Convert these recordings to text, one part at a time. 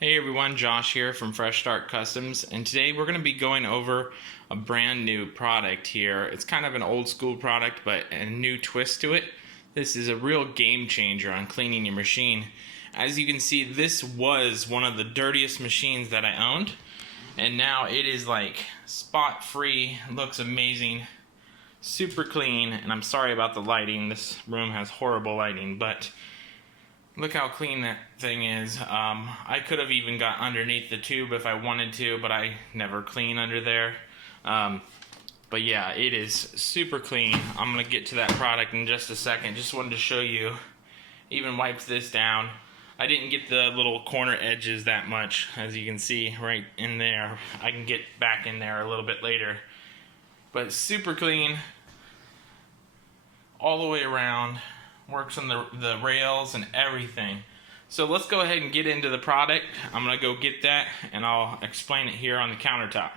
Hey everyone, Josh here from Fresh Start Customs, and today we're going to be going over a brand new product here. It's kind of an old school product, but a new twist to it. This is a real game changer on cleaning your machine. As you can see, this was one of the dirtiest machines that I owned, and now it is like spot free, looks amazing, super clean, and I'm sorry about the lighting. This room has horrible lighting, but look how clean that thing is. I could have even got underneath the tube if I wanted to, but I never clean under there. But yeah, it is super clean. I'm going to get to that product in just a second. Just wanted to show you. Even wipes this down. I didn't get the little corner edges that much, as you can see right in there. I can get back in there a little bit later. But super clean all the way around. Works on the rails and everything. So let's go ahead and get into the product. I'm gonna go get that and I'll explain it here on the countertop.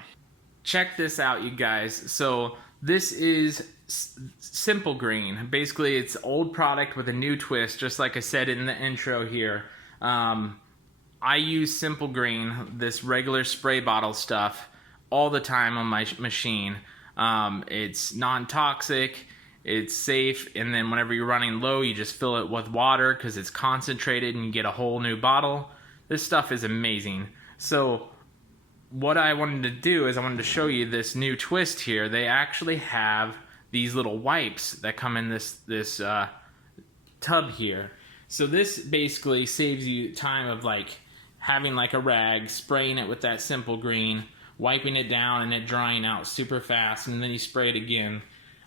Check this out, you guys. So this is Simple Green. Basically it's old product with a new twist, just like I said in the intro here. I use Simple Green, this regular spray bottle stuff, all the time on my machine. It's non-toxic. It's safe, and then whenever you're running low, you just fill it with water because it's concentrated and you get a whole new bottle. This stuff is amazing. So what I wanted to do is I wanted to show you this new twist here. They actually have these little wipes that come in this tub here. So this basically saves you time of like having like a rag, spraying it with that Simple Green, wiping it down and it drying out super fast, and then you spray it again.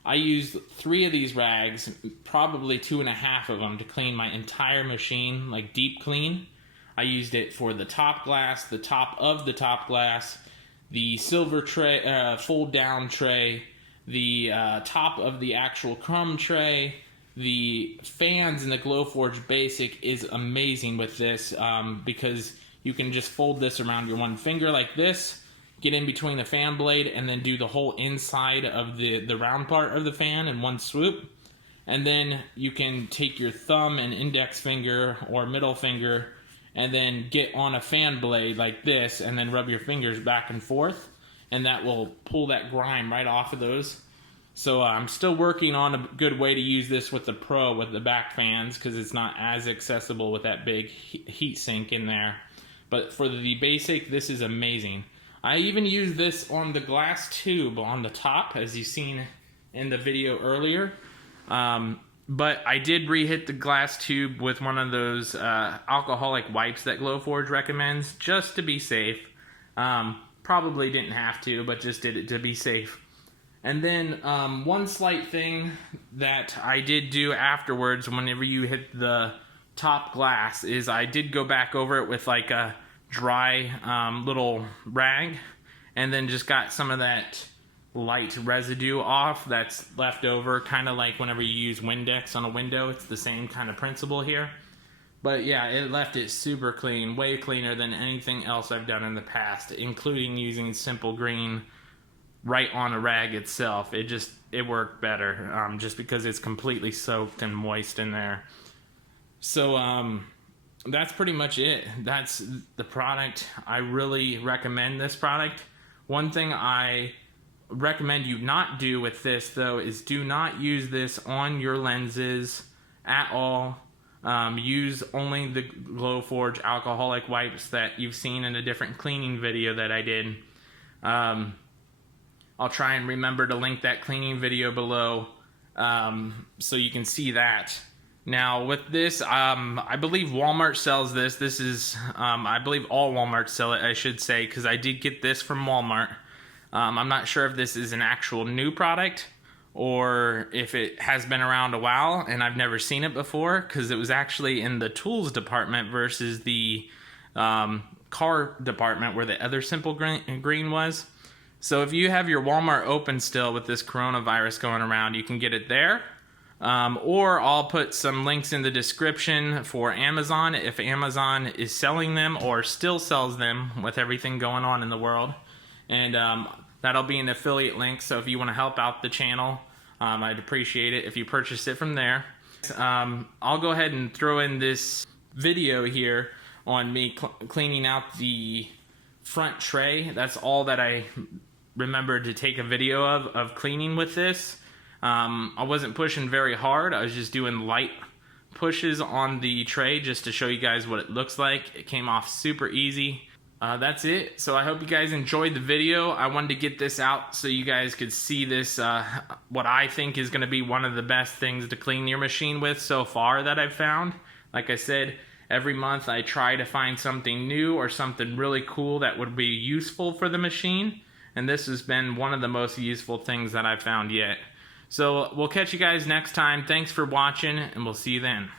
I used 3 of these rags, probably 2.5 of them, to clean my entire machine, like deep clean. I used it for the top glass, the top of the top glass, the silver tray, fold down tray, the top of the actual crumb tray. The fans in the Glowforge Basic is amazing with this because you can just fold this around your one finger like this, get in between the fan blade, and then do the whole inside of the round part of the fan in one swoop. And then you can take your thumb and index finger or middle finger and then get on a fan blade like this and then rub your fingers back and forth, and that will pull that grime right off of those. So I'm still working on a good way to use this with the Pro with the back fans because it's not as accessible with that big heat sink in there. But for the Basic, this is amazing. I even use this on the glass tube on the top, as you've seen in the video earlier. But I did re-hit the glass tube with one of those alcoholic wipes that Glowforge recommends, just to be safe. Probably didn't have to, but just did it to be safe. And then one slight thing that I did do afterwards, whenever you hit the top glass, is I did go back over it with like a dry little rag, and then just got some of that light residue off that's left over, kind of like whenever you use Windex on a window. It's the same kind of principle here. But yeah, it left it super clean, way cleaner than anything else I've done in the past, including using Simple Green right on a rag itself. It worked better just because it's completely soaked and moist in there. So that's pretty much it. That's the product. I really recommend this product. One thing I recommend you not do with this, though, is do not use this on your lenses at all. Use only the Glowforge alcoholic wipes that you've seen in a different cleaning video that I did. I'll try and remember to link that cleaning video below so you can see that. Now with this, I believe Walmart sells this. This is, I believe all Walmart sell it, I should say, because I did get this from Walmart. I'm not sure if this is an actual new product or if it has been around a while and I've never seen it before, because it was actually in the tools department versus the car department where the other Simple Green was. So if you have your Walmart open still with this coronavirus going around, you can get it there. Or I'll put some links in the description for Amazon if Amazon is selling them or still sells them with everything going on in the world. And that'll be an affiliate link, so if you want to help out the channel, I'd appreciate it if you purchase it from there. I'll go ahead and throw in this video here on me cleaning out the front tray. That's all that I remembered to take a video of cleaning with this. I wasn't pushing very hard. I was just doing light pushes on the tray just to show you guys what it looks like. It came off super easy. That's it. So I hope you guys enjoyed the video. I wanted to get this out so you guys could see this, what I think is going to be one of the best things to clean your machine with so far that I've found. Like I said, every month I try to find something new or something really cool that would be useful for the machine. And this has been one of the most useful things that I've found yet. So we'll catch you guys next time. Thanks for watching, and we'll see you then.